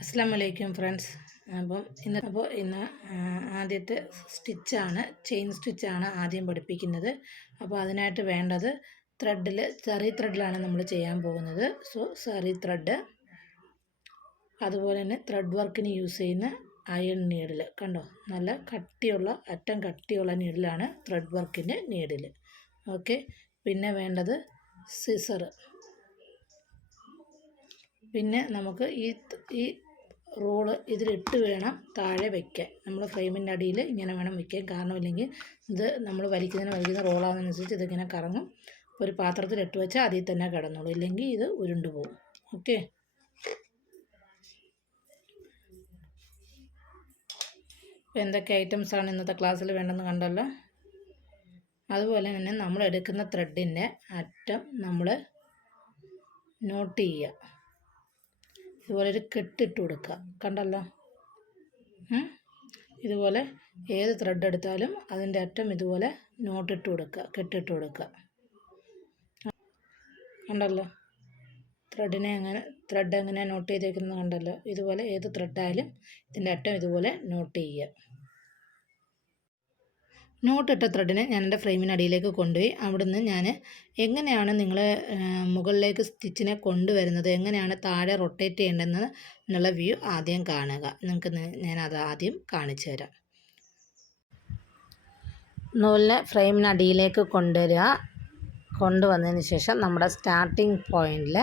അസ്സലാമു അലൈക്കും ഫ്രണ്ട്സ്. ഇന്ന് ആദ്യത്തെ സ്റ്റിച്ചാണ്, ചെയിൻ സ്റ്റിച്ചാണ് ആദ്യം പഠിപ്പിക്കുന്നത്. അപ്പോൾ അതിനായിട്ട് വേണ്ടത് സെറി ത്രെഡിലാണ് നമ്മൾ ചെയ്യാൻ പോകുന്നത്. സോ സെറി ത്രെഡ്, അതുപോലെ തന്നെ ത്രെഡ് വർക്കിന് യൂസ് ചെയ്യുന്ന അയൺ നീഡിൽ കണ്ടോ, നല്ല അറ്റം കട്ടിയുള്ള നീഡിലാണ് ത്രെഡ് വർക്കിൻ്റെ നീഡിൽ. ഓക്കെ, പിന്നെ വേണ്ടത് സിസറ്. പിന്നെ നമുക്ക് ഈ റോള് ഇതിലിട്ട് വേണം താഴെ വയ്ക്കാൻ. നമ്മൾ ഫ്രെയിമിൻ്റെ അടിയിൽ ഇങ്ങനെ വേണം വയ്ക്കാൻ. കാരണം ഇല്ലെങ്കിൽ ഇത് നമ്മൾ വലിക്കുന്ന റോളാകുന്നതനുസരിച്ച് ഇതിങ്ങനെ കറങ്ങും. ഒരു പാത്രത്തിലിട്ട് വെച്ചാൽ അതിൽ തന്നെ കിടന്നോളൂ, ഇല്ലെങ്കിൽ ഇത് ഉരുണ്ടു പോകും. ഓക്കെ, ഇപ്പോൾ എന്തൊക്കെ ഐറ്റംസാണ് ഇന്നത്തെ ക്ലാസ്സിൽ വേണ്ടെന്ന് കണ്ടല്ലോ. അതുപോലെ തന്നെ നമ്മൾ എടുക്കുന്ന ത്രെഡിൻ്റെ അറ്റം നമ്മൾ നോട്ട് ചെയ്യുക. ഇതുപോലെ ഒരു കെട്ടിട്ട് കൊടുക്കുക, കണ്ടല്ലോ. ഇതുപോലെ ഏത് ത്രെഡ് എടുത്താലും അതിൻ്റെ അറ്റം ഇതുപോലെ നോട്ടിട്ട് കൊടുക്കുക, കെട്ടിട്ട് കൊടുക്കുക. കണ്ടല്ലോ, ത്രെഡ് എങ്ങനെ നോട്ട് ചെയ്തേക്കുന്നത് കണ്ടല്ലോ. ഇതുപോലെ ഏത് ത്രെഡായാലും ഇതിൻ്റെ അറ്റം ഇതുപോലെ നോട്ട് ചെയ്യുക. നോട്ടിട്ട ത്രെഡിനെ ഞാൻ എൻ്റെ ഫ്രെയിമിനടിയിലേക്ക് കൊണ്ടുപോയി അവിടുന്ന് ഞാൻ എങ്ങനെയാണ് നിങ്ങൾ മുകളിലേക്ക് സ്റ്റിച്ചിനെ കൊണ്ടുവരുന്നത്, എങ്ങനെയാണ് താഴെ റൊട്ടേറ്റ് ചെയ്യേണ്ടതെന്ന് എന്നുള്ള വ്യൂ ആദ്യം കാണുക. ഞാനത് ആദ്യം കാണിച്ചു തരാം. നൂലിനെ ഫ്രെയിമിനടിയിലേക്ക് കൊണ്ടുവന്നതിന് ശേഷം നമ്മുടെ സ്റ്റാർട്ടിങ് പോയിൻറ്റിൽ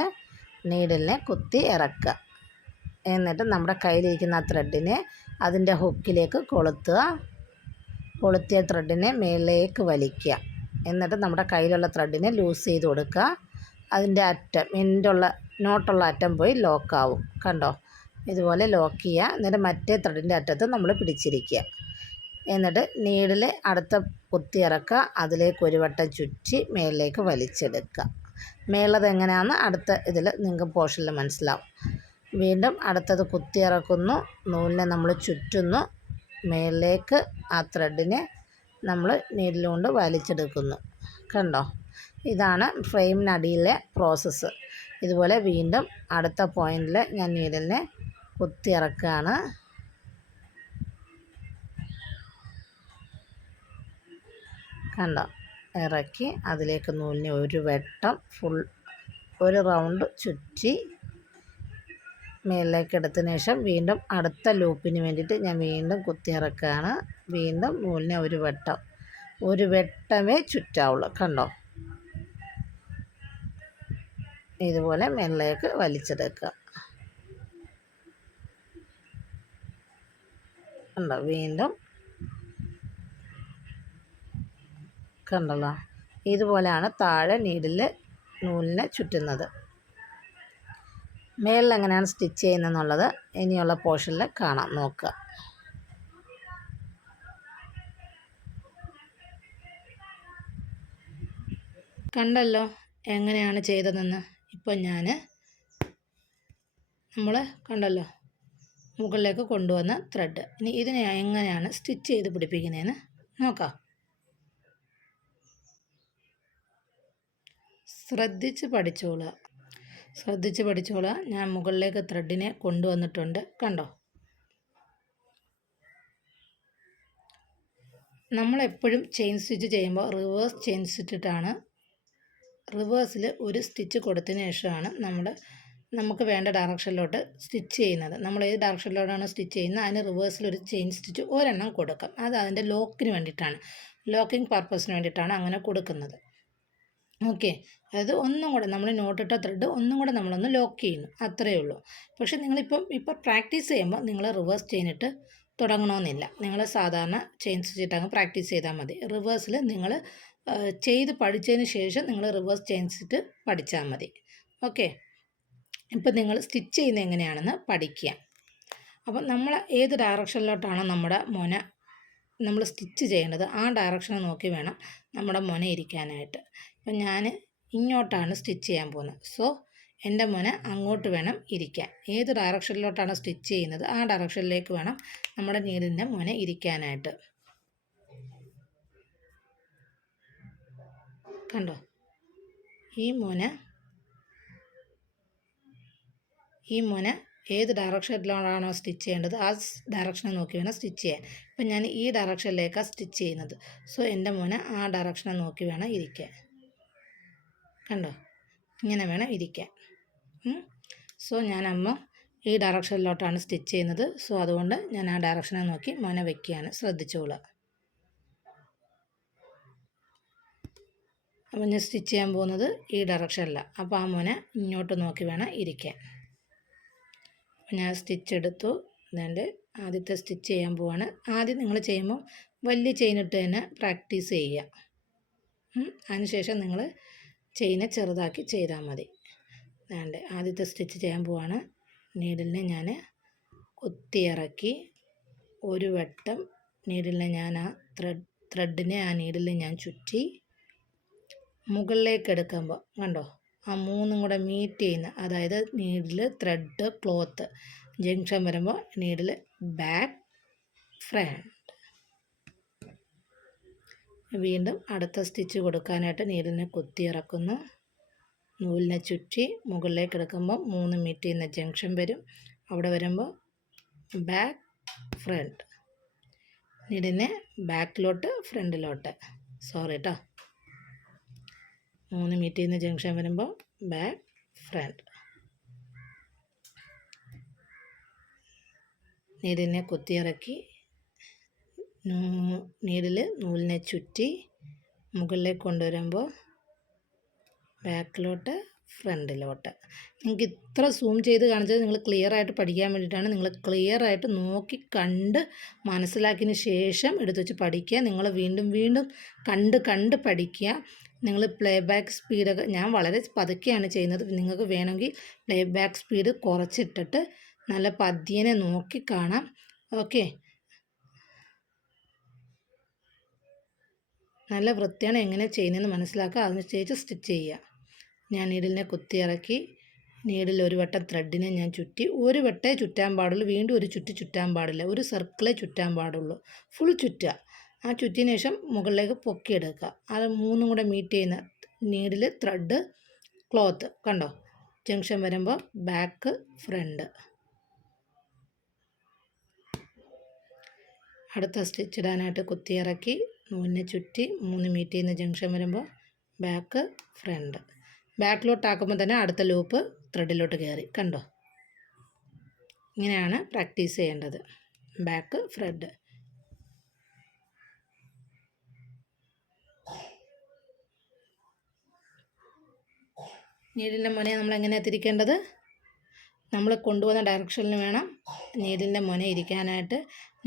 നീഡിലിനെ കുത്തി ഇറക്കുക. എന്നിട്ട് നമ്മുടെ കയ്യിലിരിക്കുന്ന ത്രെഡിനെ അതിൻ്റെ ഹുക്കിലേക്ക് കൊളുത്തിയ ത്രെഡിനെ മേളിലേക്ക് വലിക്കുക. എന്നിട്ട് നമ്മുടെ കയ്യിലുള്ള ത്രെഡിനെ ലൂസ് ചെയ്ത് കൊടുക്കുക. അതിൻ്റെ അറ്റം നോട്ടുള്ള അറ്റം പോയി ലോക്കാവും, കണ്ടോ. ഇതുപോലെ ലോക്ക് ചെയ്യുക. എന്നിട്ട് മറ്റേ ത്രെഡിൻ്റെ അറ്റത്ത് നമ്മൾ പിടിച്ചിരിക്കുക. എന്നിട്ട് നീഡിൽ അടുത്ത കുത്തി ഇറക്കുക, അതിലേക്ക് ഒരു വട്ടം ചുറ്റി മേളിലേക്ക് വലിച്ചെടുക്കുക. മേളത് എങ്ങനെയാണെന്ന് അടുത്ത ഇതിൽ നിങ്ങൾക്ക് പോർഷനിൽ മനസ്സിലാവും. വീണ്ടും അടുത്തത് കുത്തി ഇറക്കുന്നു, നൂലിനെ നമ്മൾ ചുറ്റുന്നു, മേളിലേക്ക് ആ ത്രെഡിനെ നമ്മൾ നീഡിലുകൊണ്ട് വലിച്ചെടുക്കുന്നു, കണ്ടോ. ഇതാണ് ഫ്രെയിമിനടിയിലെ പ്രോസസ്സ്. ഇതുപോലെ വീണ്ടും അടുത്ത പോയിൻറ്റിൽ ഞാൻ നീഡിലിനെ കുത്തി ഇറക്കുകയാണ്. കണ്ടോ, ഇറക്കി അതിലേക്ക് നൂലിനെ ഒരു റൗണ്ട് ചുറ്റി മേളിലേക്ക് എടുത്തതിന് ശേഷം വീണ്ടും അടുത്ത ലൂപ്പിന് വേണ്ടിയിട്ട് ഞാൻ വീണ്ടും കുത്തി ഇറക്കുകയാണ്. വീണ്ടും നൂലിനെ ഒരു വെട്ടമേ ചുറ്റാവുള്ളൂ, കണ്ടോ. ഇതുപോലെ മേളിലേക്ക് വലിച്ചെടുക്കുക, കണ്ടോ. വീണ്ടും കണ്ടല്ലോ, ഇതുപോലെയാണ് താഴെ നൂലിനെ ചുറ്റുന്നത്. മേളിൽ എങ്ങനെയാണ് സ്റ്റിച്ച് ചെയ്യുന്നതെന്നുള്ളത് ഇനിയുള്ള പോർഷനിൽ കാണാം, നോക്കുക. കണ്ടല്ലോ എങ്ങനെയാണ് ചെയ്തതെന്ന്. ഇപ്പം നമ്മൾ കണ്ടല്ലോ മുകളിലേക്ക് കൊണ്ടുവന്ന ത്രെഡ്. ഇനി ഇതിനെ എങ്ങനെയാണ് സ്റ്റിച്ച് ചെയ്ത് പിടിപ്പിക്കുന്നതെന്ന് നോക്കാം. ശ്രദ്ധിച്ച് പഠിച്ചോളുക. ഞാൻ മുകളിലേക്ക് ത്രെഡിനെ കൊണ്ടുവന്നിട്ടുണ്ട്, കണ്ടോ. നമ്മളെപ്പോഴും ചെയിൻ സ്റ്റിച്ച് ചെയ്യുമ്പോൾ റിവേഴ്സ് ചെയിൻ സ്റ്റിച്ചിട്ടാണ്, റിവേഴ്സിൽ ഒരു സ്റ്റിച്ച് കൊടുത്തതിന് ശേഷമാണ് നമുക്ക് വേണ്ട ഡയറക്ഷനിലോട്ട് സ്റ്റിച്ച് ചെയ്യുന്നത്. നമ്മൾ ഏത് ഡയറക്ഷനിലോട്ടാണ് സ്റ്റിച്ച് ചെയ്യുന്നത് അതിന് റിവേഴ്സിൽ ഒരു ചെയിൻ സ്റ്റിച്ച് ഒരെണ്ണം കൊടുക്കാം. അത് അതിൻ്റെ ലോക്കിന് വേണ്ടിയിട്ടാണ്, ലോക്കിംഗ് പർപ്പസിന് വേണ്ടിയിട്ടാണ് അങ്ങനെ കൊടുക്കുന്നത്. ഓക്കെ, അതായത് ഒന്നും കൂടെ നമ്മൾ നോട്ടിട്ട ത്രെഡ് ഒന്നും കൂടെ നമ്മളൊന്ന് ലോക്ക് ചെയ്യുന്നു, അത്രയേ ഉള്ളൂ. പക്ഷേ ഇപ്പോൾ പ്രാക്ടീസ് ചെയ്യുമ്പോൾ നിങ്ങൾ റിവേഴ്സ് ചെയിനിട്ട് തുടങ്ങണമെന്നില്ല. നിങ്ങൾ സാധാരണ ചെയിൻ സ്റ്റിച്ചിട്ട് അങ്ങ് പ്രാക്ടീസ് ചെയ്താൽ മതി. റിവേഴ്സിൽ നിങ്ങൾ ചെയ്ത് പഠിച്ചതിന് ശേഷം നിങ്ങൾ റിവേഴ്സ് ചെയിൻ സ്റ്റിച്ച് പഠിച്ചാൽ മതി. ഓക്കെ, ഇപ്പം നിങ്ങൾ സ്റ്റിച്ച് ചെയ്യുന്നത് എങ്ങനെയാണെന്ന് പഠിക്കുക. അപ്പം നമ്മൾ ഏത് ഡയറക്ഷനിലോട്ടാണ് നമ്മൾ സ്റ്റിച്ച് ചെയ്യേണ്ടത് ആ ഡയറക്ഷനെ നോക്കി വേണം നമ്മുടെ മുന ഇരിക്കാനായിട്ട്. അപ്പം ഞാൻ ഇങ്ങോട്ടാണ് സ്റ്റിച്ച് ചെയ്യാൻ പോകുന്നത്. സോ എൻ്റെ മുന അങ്ങോട്ട് വേണം ഇരിക്കാൻ. ഏത് ഡയറക്ഷനിലോട്ടാണ് സ്റ്റിച്ച് ചെയ്യുന്നത് ആ ഡയറക്ഷനിലേക്ക് വേണം നമ്മുടെ നീഡിൻ്റെ മുന ഇരിക്കാനായിട്ട്. കണ്ടോ, ഈ മുന ഏത് ഡയറക്ഷനിലാണോ സ്റ്റിച്ച് ചെയ്യേണ്ടത് ആ ഡയറക്ഷനെ നോക്കി വേണം സ്റ്റിച്ച് ചെയ്യാൻ. ഇപ്പം ഞാൻ ഈ ഡയറക്ഷനിലേക്കാണ് സ്റ്റിച്ച് ചെയ്യുന്നത്. സോ എൻ്റെ മോനെ ആ ഡയറക്ഷനെ നോക്കി വേണം ഇരിക്കാൻ. കണ്ടോ, ഇങ്ങനെ വേണം ഇരിക്കാൻ. സോ അമ്മ ഈ ഡയറക്ഷനിലോട്ടാണ് സ്റ്റിച്ച് ചെയ്യുന്നത്. സോ അതുകൊണ്ട് ഞാൻ ആ ഡയറക്ഷനെ നോക്കി മോനെ വയ്ക്കുകയാണ്. ശ്രദ്ധിച്ചോളുക. അപ്പോൾ ഞാൻ സ്റ്റിച്ച് ചെയ്യാൻ പോകുന്നത് ഈ ഡയറക്ഷനില്ല. അപ്പോൾ ആ മോനെ ഇങ്ങോട്ട് നോക്കി വേണം ഇരിക്കാൻ. അപ്പോൾ ഞാൻ സ്റ്റിച്ച് എടുത്തു. അതിൻ്റെ ആദ്യത്തെ സ്റ്റിച്ച് ചെയ്യാൻ പോവാണ്. ആദ്യം നിങ്ങൾ ചെയ്യുമ്പോൾ വലിയ ചെയിനിട്ട് തന്നെ പ്രാക്ടീസ് ചെയ്യുക. അതിനുശേഷം നിങ്ങൾ ചെയിനെ ചെറുതാക്കി ചെയ്താൽ മതി. വേണ്ട ആദ്യത്തെ സ്റ്റിച്ച് ചെയ്യാൻ പോവാണ്. നീഡിലിനെ ഞാൻ കുത്തിയിറക്കി ഒരു വട്ടം നീഡിലിനെ ഞാൻ ആ ത്രെഡിനെ ആ നീഡിലിനെ ഞാൻ ചുറ്റി മുകളിലേക്ക് എടുക്കുമ്പോൾ കണ്ടോ, ആ മൂന്നും കൂടെ മീറ്റ് ചെയ്യുന്ന, അതായത് നീഡിൽ, ത്രെഡ്, ക്ലോത്ത് ജംഗ്ഷൻ വരുമ്പോൾ നീഡിൽ ബാക്ക് ഫ്രണ്ട്. വീണ്ടും അടുത്ത സ്റ്റിച്ച് കൊടുക്കാനായിട്ട് നീഡിലിനെ കുത്തിയിറക്കുന്നു. നൂലിനെ ചുറ്റി മുകളിലേക്ക് എടുക്കുമ്പോൾ 3 മീറ്റ് ചെയ്യുന്ന ജംഗ്ഷൻ വരും. അവിടെ വരുമ്പോൾ ബാക്ക് ഫ്രണ്ട്. നീഡിനെ ബാക്കിലോട്ട് ഫ്രണ്ടിലോട്ട്, സോറി കേട്ടോ, 3 മീറ്റ് ചെയ്യുന്ന ജംഗ്ഷൻ വരുമ്പോൾ ബാക്ക് ഫ്രണ്ട്. നീഡിനെ കുത്തിയിറക്കി നൂലിനെ ചുറ്റി മുകളിലേക്ക് കൊണ്ടുവരുമ്പോൾ ബാക്കിലോട്ട് ഫ്രണ്ടിലോട്ട്. നിങ്ങൾക്ക് ഇത്ര സൂം ചെയ്ത് കാണിച്ചത് നിങ്ങൾ ക്ലിയറായിട്ട് പഠിക്കാൻ വേണ്ടിയിട്ടാണ്. നിങ്ങൾ ക്ലിയറായിട്ട് നോക്കി കണ്ട് മനസ്സിലാക്കിയതിന് ശേഷം എടുത്ത് വെച്ച് പഠിക്കുക. നിങ്ങൾ വീണ്ടും വീണ്ടും കണ്ട് പഠിക്കുക. നിങ്ങൾ പ്ലേ ബാക്ക് സ്പീഡൊക്കെ, ഞാൻ വളരെ പതുക്കെയാണ് ചെയ്യുന്നത്. നിങ്ങൾക്ക് വേണമെങ്കിൽ പ്ലേ ബാക്ക് സ്പീഡ് കുറച്ചിട്ടിട്ട് നല്ല പതിയെ നോക്കി കാണാം. ഓക്കെ, നല്ല വൃത്തിയാണ് എങ്ങനെ ചെയ്യുന്നതെന്ന് മനസ്സിലാക്കുക. അതിനുശേഷം സ്റ്റിച്ച് ചെയ്യുക. ഞാൻ നീഡിലിനെ കുത്തിയിറക്കി നീഡിൽ ഒരു വട്ടം ത്രെഡിനെ ഞാൻ ചുറ്റി. ഒരു വട്ടേ ചുറ്റാൻ പാടുള്ളൂ, വീണ്ടും ഒരു ചുറ്റാൻ പാടില്ല. ഒരു സർക്കിളേ ചുറ്റാൻ പാടുള്ളൂ. ഫുൾ ചുറ്റുക. ആ ചുറ്റിയതിന് ശേഷം മുകളിലേക്ക് പൊക്കിയെടുക്കുക. അത് മൂന്നും കൂടെ മീറ്റ് ചെയ്യുന്ന നീഡിൽ, ത്രെഡ്, ക്ലോത്ത് കണ്ടോ, ജംഗ്ഷൻ വരുമ്പോൾ ബാക്ക് ഫ്രണ്ട്. അടുത്ത സ്റ്റിച്ച് ഇടാനായിട്ട് കുത്തിയിറക്കി നൂലിനെ ചുറ്റി 3 മീറ്റ് ചെയ്യുന്ന ജംഗ്ഷൻ വരുമ്പോൾ ബാക്ക് ഫ്രണ്ട്. ബാക്കിലോട്ടാക്കുമ്പോൾ തന്നെ അടുത്ത ലൂപ്പ് ത്രെഡിലോട്ട് കയറി. കണ്ടോ, ഇങ്ങനെയാണ് പ്രാക്ടീസ് ചെയ്യേണ്ടത്. Back front. നീഡിലിൻ്റെ മുനെ നമ്മൾ എങ്ങനെയാണ് തിരിക്കേണ്ടത്? നമ്മൾ കൊണ്ടുവന്ന ഡയറക്ഷനിൽ വേണം നീഡിലിൻ്റെ മുന ഇരിക്കാനായിട്ട്.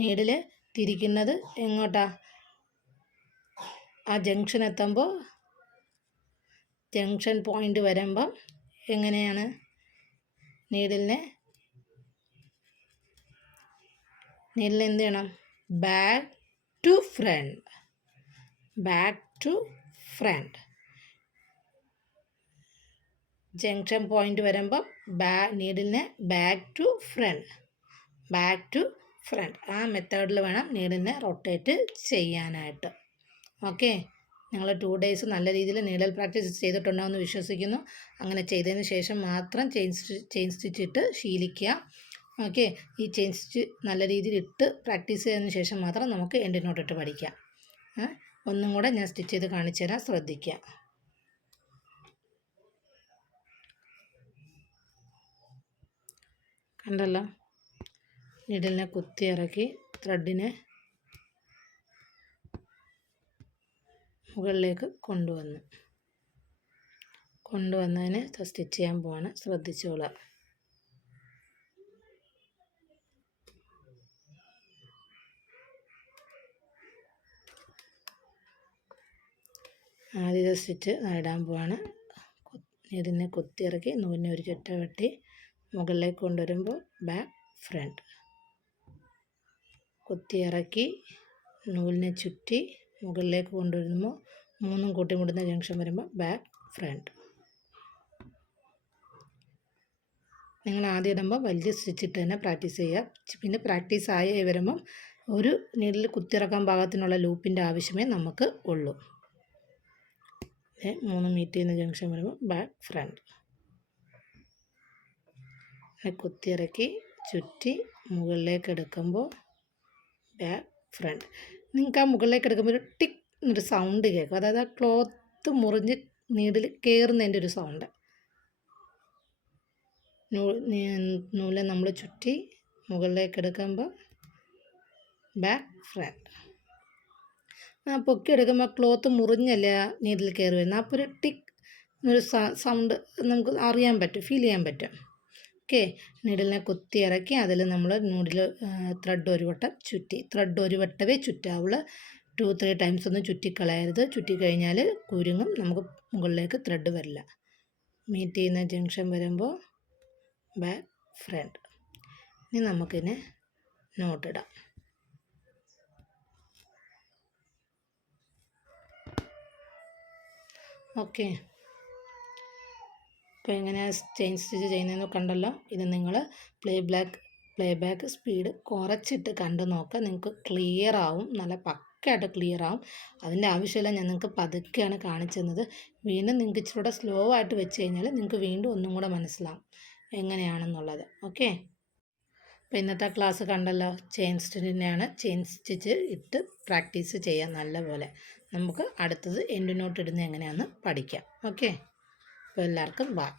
നീഡിൽ തിരിക്കുന്നത് എങ്ങോട്ടാ? ആ ജംഗ്ഷൻ എത്തുമ്പോൾ, ജംഗ്ഷൻ പോയിൻ്റ് വരുമ്പം എങ്ങനെയാണ് നീഡിലിനെ എന്ത് ചെയ്യണം? Back to front. Back to front. Junction point വരുമ്പം നീഡിലിനെ back to front. Back to front. ആ മെത്തേഡിൽ വേണം നീഡിലിനെ റൊട്ടേറ്റ് ചെയ്യാനായിട്ട്. ഓക്കെ, നിങ്ങൾ 2 days നല്ല രീതിയിൽ നീഡൽ പ്രാക്ടീസ് ചെയ്തിട്ടുണ്ടാവുമെന്ന് വിശ്വസിക്കുന്നു. അങ്ങനെ ചെയ്തതിന് ശേഷം മാത്രം ചെയിൻ സ്റ്റിച്ച് ഇട്ട് ശീലിക്കുക. ഓക്കെ, ഈ ചെയിൻ സ്റ്റിച്ച് നല്ല രീതിയിൽ ഇട്ട് പ്രാക്ടീസ് ചെയ്തതിന് ശേഷം മാത്രം നമുക്ക് എൻഡ് നോട്ട് ഇട്ട് പഠിക്കാം. ഒന്നും കൂടെ ഞാൻ സ്റ്റിച്ച് ചെയ്ത് കാണിച്ചു തരാം, ശ്രദ്ധിക്കുക. കണ്ടല്ലോ, നീഡിലിനെ കുത്തി ഇറക്കി ത്രെഡിനെ മുകളിലേക്ക് കൊണ്ടുവന്നതിന് സ്റ്റിച്ച് ചെയ്യാൻ പോവാണ്. ശ്രദ്ധിച്ചോളാം. ആദ്യത്തെ സ്റ്റിച്ച് ഇടാൻ പോവാണ്. നീഡിലിനെ കുത്തിയിറക്കി നൂലിനെ ഒരു ചുറ്റ വെട്ടി മുകളിലേക്ക് കൊണ്ടുവരുമ്പോൾ ബാക്ക് ഫ്രണ്ട്. കുത്തിയിറക്കി നൂലിനെ ചുറ്റി മുകളിലേക്ക് കൊണ്ടുവരുമ്പോൾ 3 കൂട്ടിമുട്ടുന്ന ജംഗ്ഷൻ വരുമ്പോൾ ബാക്ക് ഫ്രണ്ട്. നിങ്ങൾ ആദ്യം ഇടുമ്പോൾ വലിയ സ്റ്റിച്ച് ഇട്ട് തന്നെ പ്രാക്ടീസ് ചെയ്യുക. പിന്നെ പ്രാക്ടീസ് ആയി വരുമ്പം ഒരു നീഡിൽ കുത്തിയിറക്കാൻ പാകത്തിനുള്ള ലൂപ്പിൻ്റെ ആവശ്യമേ നമുക്ക് ഉള്ളൂ. 3 മീറ്റ് ചെയ്യുന്ന ജംഗ്ഷൻ വരുമ്പോൾ ബാക്ക് ഫ്രണ്ട്. കുത്തിയിറക്കി ചുറ്റി മുകളിലേക്ക് എടുക്കുമ്പോൾ ബാക്ക് ഫ്രണ്ട്. നിങ്ങൾക്ക് ആ മുകളിലേക്ക് എടുക്കുമ്പോൾ ഒരു ടിക്ക് എന്നൊരു സൗണ്ട് കേൾക്കും. അതായത് ആ ക്ലോത്ത് മുറിഞ്ഞ് നീഡിൽ കയറുന്നതിൻ്റെ ഒരു സൗണ്ട്. നൂല് നമ്മൾ ചുറ്റി മുകളിലേക്ക് എടുക്കുമ്പോൾ ബാക്ക് ഫ്രണ്ട്. ആ പൊക്കി എടുക്കുമ്പോൾ ക്ലോത്ത് മുറിഞ്ഞല്ലേ ആ നീഡിൽ കയറി വരുന്നത്. അപ്പോൾ ഒരു ടിക്ക് എന്നൊരു സൗണ്ട് നമുക്ക് അറിയാൻ പറ്റും, ഫീൽ ചെയ്യാൻ പറ്റും. ഓക്കെ, നീഡിലിനെ കുത്തി ഇറക്കി അതിൽ നമ്മൾ ത്രെഡ് ഒരു വട്ടം ചുറ്റി. ത്രെഡ് ഒരു വട്ടമേ ചുറ്റാവുള്ളൂ. 2-3 ടൈംസ് ഒന്നും ചുറ്റിക്കളയരുത്. ചുറ്റിക്കഴിഞ്ഞാൽ കുരുങ്ങും, നമുക്ക് മുകളിലേക്ക് ത്രെഡ് വരില്ല. മീറ്റ് ചെയ്യുന്ന ജംഗ്ഷൻ വരുമ്പോൾ ബാക്ക് ഫ്രണ്ട്. ഇനി നമുക്കിതിനെ നോട്ടിടാം. ഓക്കെ, അപ്പോൾ എങ്ങനെയാണ് ചെയിൻ സ്റ്റിച്ച് ചെയ്യുന്നതെന്ന് കണ്ടല്ലോ. ഇത് നിങ്ങൾ പ്ലേബാക്ക് സ്പീഡ് കുറച്ചിട്ട് കണ്ടു നോക്കുക. നിങ്ങൾക്ക് ക്ലിയർ ആവും, നല്ല പക്കയായിട്ട് ക്ലിയർ ആവും. അതിൻ്റെ ആവശ്യമില്ല, ഞാൻ നിങ്ങൾക്ക് പതുക്കെയാണ് കാണിച്ചു തന്നത്. വീണ്ടും നിങ്ങൾക്ക് ഇച്ചിരി സ്ലോ ആയിട്ട് വെച്ച് കഴിഞ്ഞാൽ നിങ്ങൾക്ക് വീണ്ടും ഒന്നും കൂടെ മനസ്സിലാവും എങ്ങനെയാണെന്നുള്ളത്. ഓക്കെ, അപ്പോൾ ഇന്നത്തെ ക്ലാസ് കണ്ടല്ലോ. ചെയിൻ സ്റ്റിച്ച് ഇട്ട് പ്രാക്ടീസ് ചെയ്യാം നല്ലപോലെ. നമുക്ക് അടുത്തത് എൻഡ് നോട്ട് ഇടുന്നത് എങ്ങനെയാണെന്ന് പഠിക്കാം. ഓക്കെ, അപ്പോൾ എല്ലാവർക്കും ബൈ.